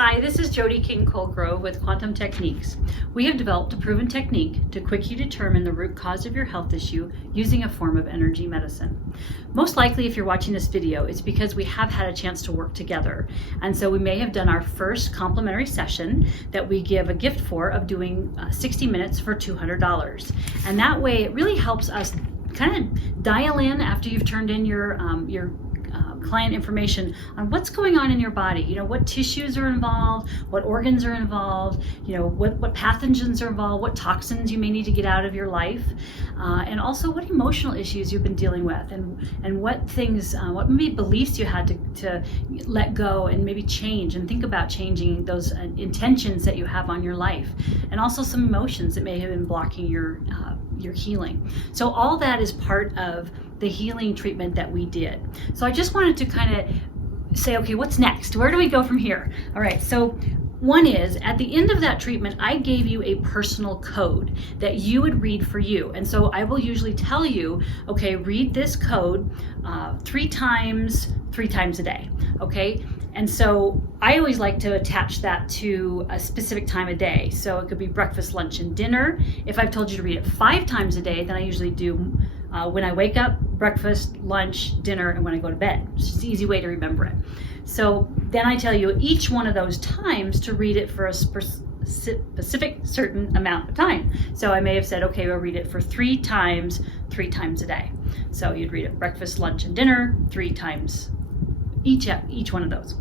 Hi, this is Jody Colegrove with Quantum Techniques. We have developed a proven technique to quickly determine the root cause of your health issue using a form of energy medicine. Most likely, if you're watching this video, it's because we have had a chance to work together. And so we may have done our first complimentary session that we give a gift for of doing 60 minutes for $200. And that way it really helps us kind of dial in after you've turned in your client information on what's going on in your body. You know, what tissues are involved, what organs are involved, you know, what pathogens are involved, what toxins you may need to get out of your life, and also what emotional issues you've been dealing with, and what things, what maybe beliefs you had to let go and maybe change and think about changing those intentions that you have on your life, and also some emotions that may have been blocking your healing. So all that is part of the healing treatment that we did. So I just wanted to kind of say, okay, what's next? Where do we go from here? All right, so one is, at the end of that treatment, I gave you a personal code that you would read for you. And so I will usually tell you, okay, read this code 3 times a day, okay? And so I always like to attach that to a specific time of day. So it could be breakfast, lunch, and dinner. If I've told you to read it 5 times a day, then I usually do when I wake up, breakfast, lunch, dinner, and when I go to bed. It's just an easy way to remember it. So then I tell you each one of those times to read it for a specific certain amount of time. So I may have said, okay, we'll read it for 3 times a day. So you'd read it breakfast, lunch, and dinner 3 times each one of those.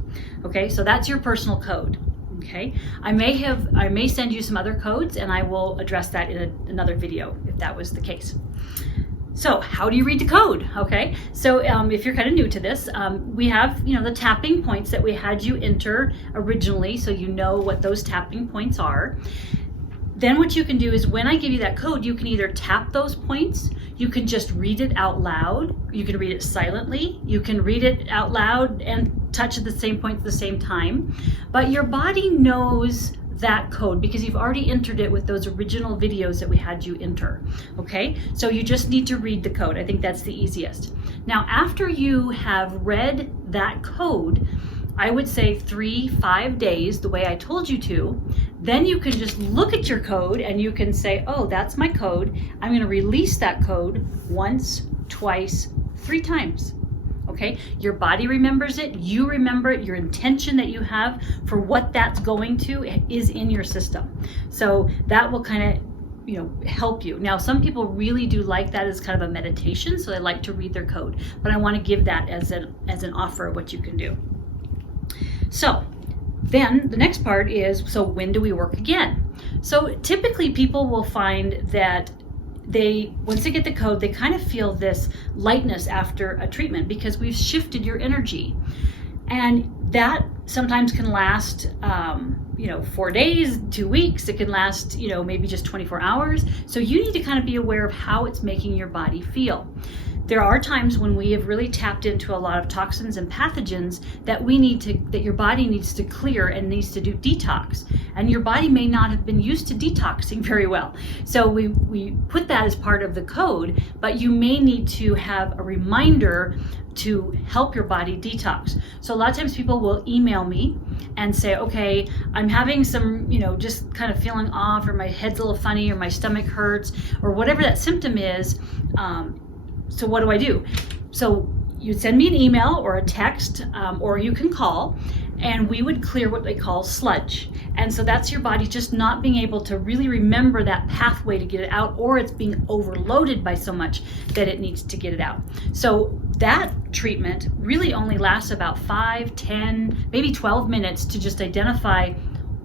Okay, so that's your personal code. Okay, I may send you some other codes, and I will address that in another video if that was the case. So how do you read the code? Okay, so if you're kind of new to this, we have, you know, the tapping points that we had you enter originally, so you know what those tapping points are. Then what you can do is, when I give you that code, you can either tap those points, you can just read it out loud, you can read it silently, you can read it out loud and touch at the same point at the same time, but your body knows that code because you've already entered it with those original videos that we had you enter. Okay, so you just need to read the code. I think that's the easiest. Now, after you have read that code, I would say 3-5 days, the way I told you to, then you can just look at your code and you can say, oh, that's my code. I'm going to release that code once, twice, 3 times. Okay, your body remembers it, you remember it, your intention that you have for what that's going to is in your system. So that will kind of, you know, help you. Now, some people really do like that as kind of a meditation, so they like to read their code, but I want to give that as an offer of what you can do. So then the next part is, so when do we work again? So typically people will find that once they get the code, they kind of feel this lightness after a treatment because we've shifted your energy. And that sometimes can last, 4 days, 2 weeks. It can last, maybe just 24 hours. So you need to kind of be aware of how it's making your body feel. There are times when we have really tapped into a lot of toxins and pathogens that that your body needs to clear and needs to do detox. And your body may not have been used to detoxing very well. So we put that as part of the code, but you may need to have a reminder to help your body detox. So a lot of times people will email me and say, okay, I'm having some, just kind of feeling off, or my head's a little funny, or my stomach hurts, or whatever that symptom is. So what do I do? So you send me an email or a text, or you can call, and we would clear what they call sludge. And so that's your body just not being able to really remember that pathway to get it out, or it's being overloaded by so much that it needs to get it out. So that treatment really only lasts about 5, 10, maybe 12 minutes to just identify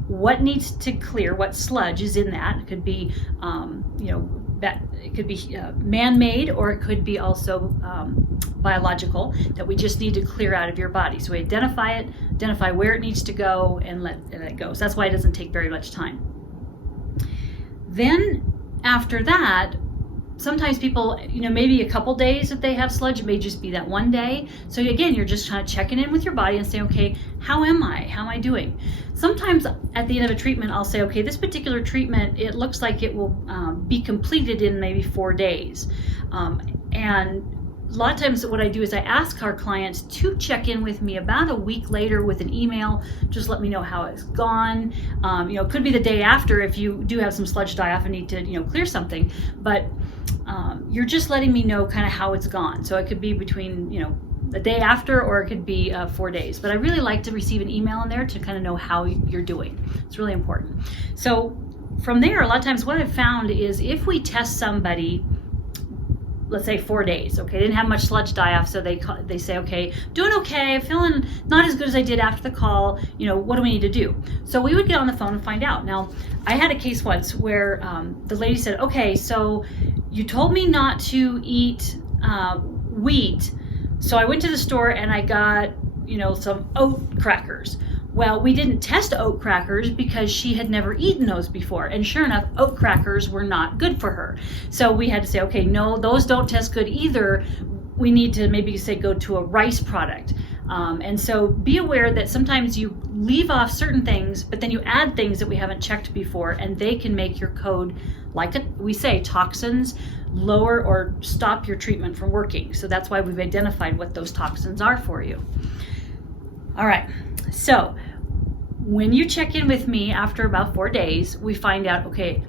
what needs to clear, what sludge is in that. It could be, it could be man-made, or it could be also biological, that we just need to clear out of your body. So we identify it, identify where it needs to go, and let it go. So that's why it doesn't take very much time. Then after that, sometimes people, maybe a couple days if they have sludge, it may just be that one day. So again, you're just kind of checking in with your body and saying, okay, how am I doing? Sometimes at the end of a treatment, I'll say, okay, this particular treatment, it looks like it will be completed in maybe 4 days. And a lot of times what I do is I ask our clients to check in with me about a week later with an email. Just let me know how it's gone. It could be the day after if you do have some sludge die off and need to, clear something. But you're just letting me know kind of how it's gone. So it could be between, the day after, or it could be 4 days. But I really like to receive an email in there to kind of know how you're doing. It's really important. So from there, a lot of times what I've found is if we test somebody, let's say 4 days, okay, they didn't have much sludge die off, so they say, okay, doing okay, feeling not as good as I did after the call, what do we need to do? So we would get on the phone and find out. Now, I had a case once where the lady said, okay, so you told me not to eat wheat, so I went to the store and I got, some oat crackers. Well, we didn't test oat crackers because she had never eaten those before. And sure enough, oat crackers were not good for her. So we had to say, okay, no, those don't test good either. We need to maybe say go to a rice product. And so be aware that sometimes you leave off certain things, but then you add things that we haven't checked before, and they can make your code, like we say, toxins, lower or stop your treatment from working. So that's why we've identified what those toxins are for you. All right, so when you check in with me after about 4 days, we find out, okay,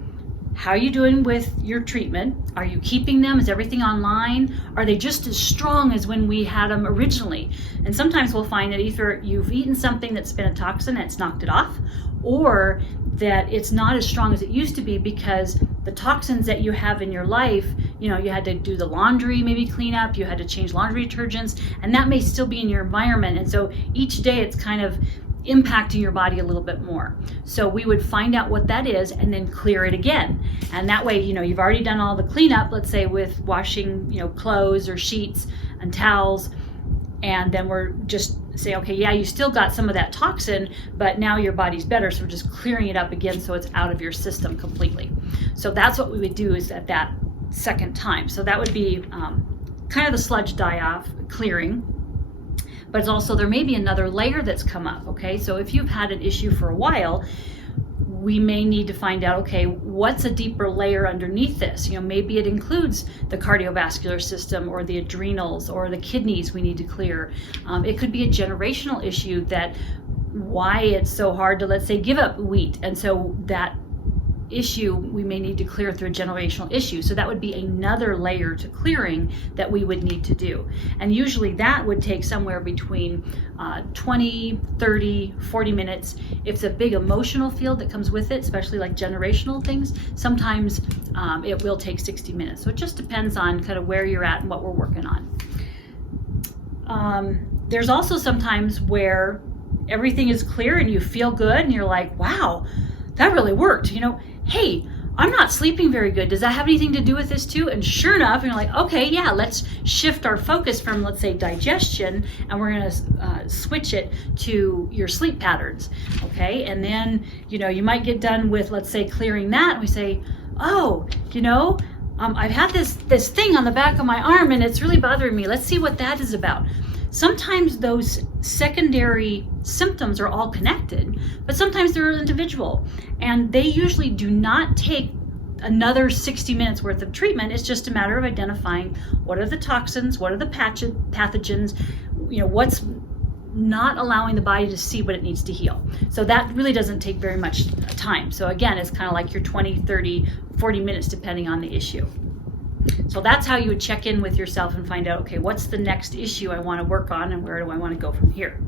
how are you doing with your treatment? Are you keeping them? Is everything online? Are they just as strong as when we had them originally? And sometimes we'll find that either you've eaten something that's been a toxin and it's knocked it off, or that it's not as strong as it used to be because the toxins that you have in your life, you had to do the laundry, maybe clean up, you had to change laundry detergents, and that may still be in your environment. And so each day it's kind of impacting your body a little bit more. So we would find out what that is and then clear it again. And that way, you've already done all the cleanup, let's say with washing, clothes or sheets and towels. And then we're just say, okay, yeah, you still got some of that toxin, but now your body's better. So we're just clearing it up again so it's out of your system completely. So that's what we would do is at that second time. So that would be kind of the sludge die-off clearing. But it's also, there may be another layer that's come up, okay? So if you've had an issue for a while, we may need to find out, okay, what's a deeper layer underneath this? Maybe it includes the cardiovascular system or the adrenals or the kidneys we need to clear. It could be a generational issue that why it's so hard to, let's say, give up wheat. And so that issue we may need to clear through a generational issue. So that would be another layer to clearing that we would need to do. And usually that would take somewhere between 20, 30, 40 minutes. If it's a big emotional field that comes with it, especially like generational things, sometimes it will take 60 minutes. So it just depends on kind of where you're at and what we're working on. There's also sometimes where everything is clear and you feel good and you're like, wow, that really worked. Hey, I'm not sleeping very good. Does that have anything to do with this too? And sure enough, you're like, okay, yeah, let's shift our focus from, let's say, digestion, and we're going to switch it to your sleep patterns. Okay. And then, you might get done with, let's say, clearing that. And we say, oh, I've had this thing on the back of my arm and it's really bothering me. Let's see what that is about. Sometimes those secondary symptoms are all connected, but sometimes they're individual, and they usually do not take another 60 minutes worth of treatment. It's just a matter of identifying what are the toxins, what are the pathogens, what's not allowing the body to see what it needs to heal. So that really doesn't take very much time. So again, it's kind of like your 20, 30, 40 minutes depending on the issue. So that's how you would check in with yourself and find out, okay, what's the next issue I want to work on and where do I want to go from here?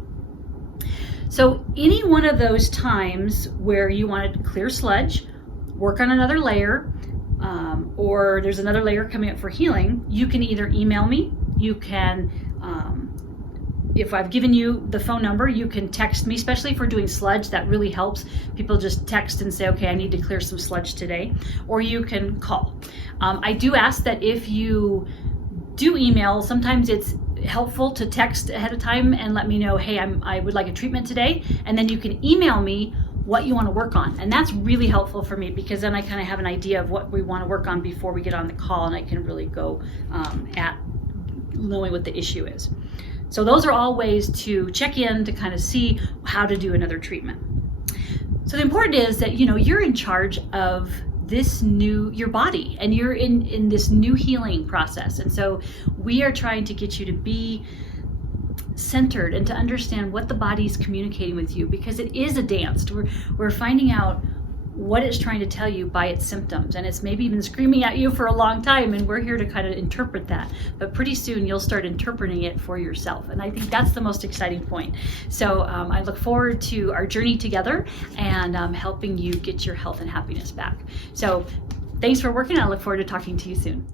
So any one of those times where you want to clear sludge, work on another layer, or there's another layer coming up for healing, you can either email me, you can, if I've given you the phone number, you can text me, especially if we're doing sludge. That really helps. People just text and say, okay, I need to clear some sludge today. Or you can call. I do ask that if you do email, sometimes it's helpful to text ahead of time and let me know, hey, I would like a treatment today. And then you can email me what you want to work on. And that's really helpful for me because then I kind of have an idea of what we want to work on before we get on the call, and I can really go at knowing what the issue is. So those are all ways to check in to kind of see how to do another treatment. So the important is that, you're in charge of your body, and you're in this new healing process. And so we are trying to get you to be centered and to understand what the body's communicating with you, because it is a dance. We're finding out what it's trying to tell you by its symptoms, and it's maybe been screaming at you for a long time, and we're here to kind of interpret that. But pretty soon you'll start interpreting it for yourself, and I think that's the most exciting point. So I look forward to our journey together and helping you get your health and happiness back. So thanks for working. I look forward to talking to you soon.